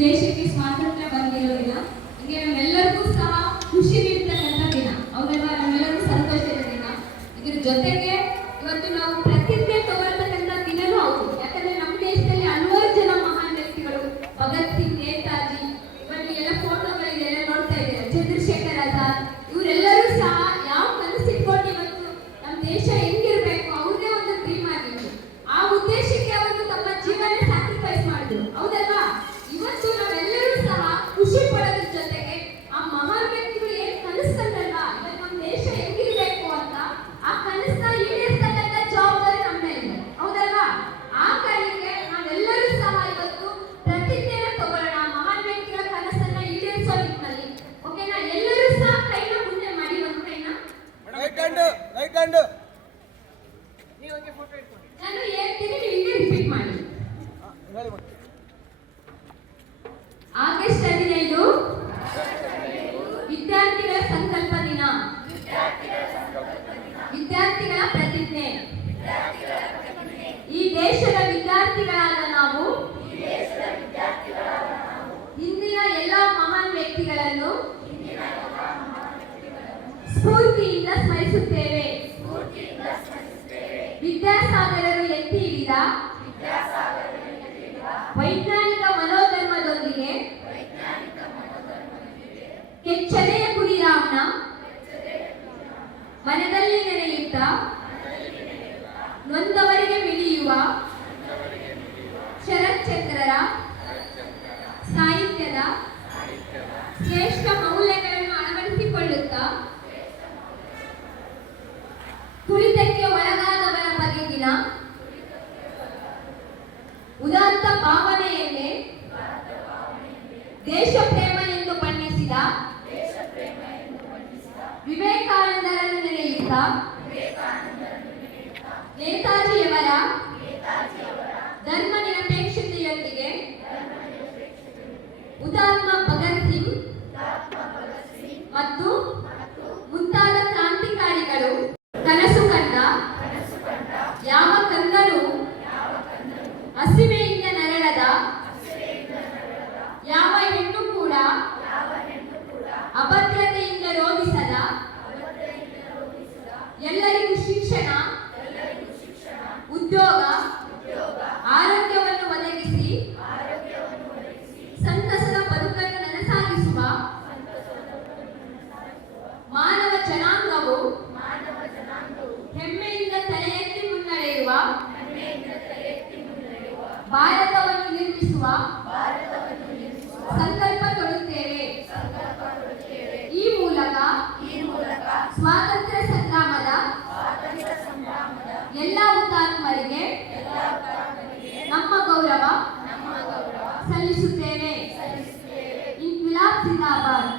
ದೇಶಕ್ಕೆ ಸ್ವಾತಂತ್ರ್ಯ ಬಂದಿರೋ ದಿನ, ಹೀಗೆ ನಮ್ಮೆಲ್ಲರಿಗೂ ಸಹ ಖುಷಿ ನೀಡ್ತಕ್ಕಂಥ ದಿನ. ಹೌದಲ್ವಾ? ನಮ್ಮೆಲ್ಲರಿಗೂ ಸಂತೋಷದ ದಿನ. ಇದ್ರ ಜೊತೆಗೆ ಇವತ್ತು ನಾವು ಪ್ರತಿಜ್ಞೆ ತಗೊಳ್ತಕ್ಕಂಥ ದಿನನೂ ಹೌದು. ಯಾಕಂದ್ರೆ ನಮ್ಮ ದೇಶದಲ್ಲಿ ಹಲವಾರು ಜನ ಮಹಾನ್ ವ್ಯಕ್ತಿಗಳು, ಭಗತ್ ಸಿಂಗ್, ನೇತಾಜಿ, ಇವತ್ತು ಎಲ್ಲ ಫೋಟೋಗಳಿದೆಲ್ಲ ನೋಡ್ತಾ ಇದ್ದಾರೆ, ಚಂದ್ರಶೇಖರ್ ಆಜಾದ್, ಇವರೆಲ್ಲರೂ ಸಹ ಯಾವ ಕನಸಿಟ್ಕೊಂಡು ಇವತ್ತು ನಮ್ಮ ದೇಶ ಹೆಂಗಿರ್ಬೇಕು ಅವ್ರದೇ ಒಂದು ಡ್ರೀಮ್ ಆಗಿತ್ತು. ಆ ಉದ್ದೇಶಕ್ಕೆ ಅವರು ತಮ್ಮ ಜೀವನ ಸ್ಯಾಕ್ರಿಫೈಸ್ ಮಾಡಿದ್ರು. ಹೌದಲ್ವಾ? ಇವತ್ತು ನಾವೆಲ್ಲರೂ ಸಹ ಖುಷಿ ಪಡೋದ್ರ ಜೊತೆಗೆ ಆ ಮಹಾನ್ ವ್ಯಕ್ತಿಗಳು ಏನ್ ಕನಸ್ಕೊಂಡ್ರಲ್ವಾ ಇವತ್ತು ನಮ್ಮ ದೇಶ ಹೆಂಗಿರ್ಬೇಕು ಅಂತ, ಆ ಕನಸನ್ನ ಈಡೇರಿಸ್ತಕ್ಕಂಥ ಜವಾಬ್ದಾರಿ ನಮ್ಮ ಮೇಲಿದೆ. ಹೌದಲ್ವಾ? ಆ ಕಾರಣಕ್ಕೆ ನಾವೆಲ್ಲರೂ ಸಹ ಇವತ್ತು ಪ್ರತಿಜ್ಞೆನ ತಗೊಳ್ಳೋಣ, ಮಹಾನ್ ವ್ಯಕ್ತಿಗಳ ಕನಸನ್ನ ಈಡೇರಿಸೋ ನಿಟ್ಟಿನಲ್ಲಿ. ಓಕೆನಾ? ಎಲ್ಲರೂ ಸಹ ಕೈನ ಮುಂದೆ ಮಾಡಿ, ಒಂದು ಕೈನ ರೈಟ್ ಹ್ಯಾಂಡ್ ನೀವು ಹಂಗೆ ಫೋಟೋ ಇಟ್ಕೊಳ್ಳಿ. ನಾನು ಹೇಳ್ತೀನಿ, ನೀವು ಹಿಂಗೆ ರಿಪೀಟ್ ಮಾಡಿ. ಆಗಸ್ಟ್ 15 ವಿದ್ಯಾರ್ಥಿಗಳ ಸಂಕಲ್ಪ ದಿನ, ವಿದ್ಯಾರ್ಥಿಗಳ ಪ್ರತಿಜ್ಞೆ. ಈ ದೇಶದ ವಿದ್ಯಾರ್ಥಿಗಳಾದ ನಾವು ಇಂದಿನ ಎಲ್ಲ ಮಹಾನ್ ವ್ಯಕ್ತಿಗಳನ್ನು ಸ್ಫೂರ್ತಿಯಿಂದ ಸ್ಮರಿಸುತ್ತೇವೆ. ವಿದ್ಯಾಸಾಗರರು ಎತ್ತಿ ಹಿಡಿದ ವೈಜ್ಞಾನಿಕ ಮನೋಧರ್ಮದೊಂದಿಗೆ ಕೆಚ್ಚೆದೆಯ ಕುಡಿರಾಮ್ನ ಮನದಲ್ಲಿ ನೆನೆಯುತ್ತ ನೊಂದವರಿಗೆ ಮಿಡಿಯುವ ಶರತ್ಚಂದ್ರರ ಸಾಹಿತ್ಯದ ಶ್ರೇಷ್ಠ ಮೌಲ್ಯಗಳನ್ನು ಅಳವಡಿಸಿಕೊಳ್ಳುತ್ತಾ ತುಳಿತಕ್ಕೆ ಒಳಗಾದವರ ಬಗೆಗಿನ ಉದಾತ್ತ ಭಾವನೆಯನ್ನೇ ದೇಶ ಪ್ರೇಮ ಎಂದು ಬಣ್ಣಿಸಿದ ವಿವೇಕಾನಂದರನ್ನು ನೆನೆಯುತ್ತಾ ನೇತಾಜಿಯವರ ಧರ್ಮ ನಿರಪೇಕ್ಷತೆಯೊಂದಿಗೆ ಹುತಾತ್ಮ ಭಗತ್ ಸಿಂಗ್ ಮತ್ತು ಮುಂತಾದ ಕ್ರಾಂತಿಕಾರಿಗಳು ಕನಸು ಕಂಡ ಯಾವ ಕಂದನು ಹಸಿವೆಯಿಂದ ನರಳದ ಯಾವ ಹೆಣ್ಣು ಕೂಡ ಅಭದ್ರತೆಯಿಂದ ರೋಧಿಸದ ಎಲ್ಲರಿಗೂ ಶಿಕ್ಷಣ, ಉದ್ಯೋಗ, ಆರೋಗ್ಯವನ್ನು ಒದಗಿಸಿ ಸಂತಸದ ಬದುಕನ್ನು ನನಸಾಗಿಸುವ ಮಾನವ ಜನಾಂಗವು ಹೆಮ್ಮೆಯಿಂದ ತಲೆ ಎತ್ತಿ ಮುನ್ನಡೆಯುವ ಭಾರತವನ್ನು ನಿರ್ಮಿಸುವ ಸಂಕಲ್ಪ ತೊಡುತ್ತೇವೆ. ಈ ಮೂಲಕ ಸ್ವಾತಂತ್ರ್ಯ ಸಂಗ್ರಾಮದ ಎಲ್ಲ ಹುತಾತ್ಮರಿಗೆ ನಮ್ಮ ಗೌರವ ಸಲ್ಲಿಸುತ್ತೇವೆ. ಇನ್ಕ್ವಿಲಾಬ್ ಜಿಂದಾಬಾದ್.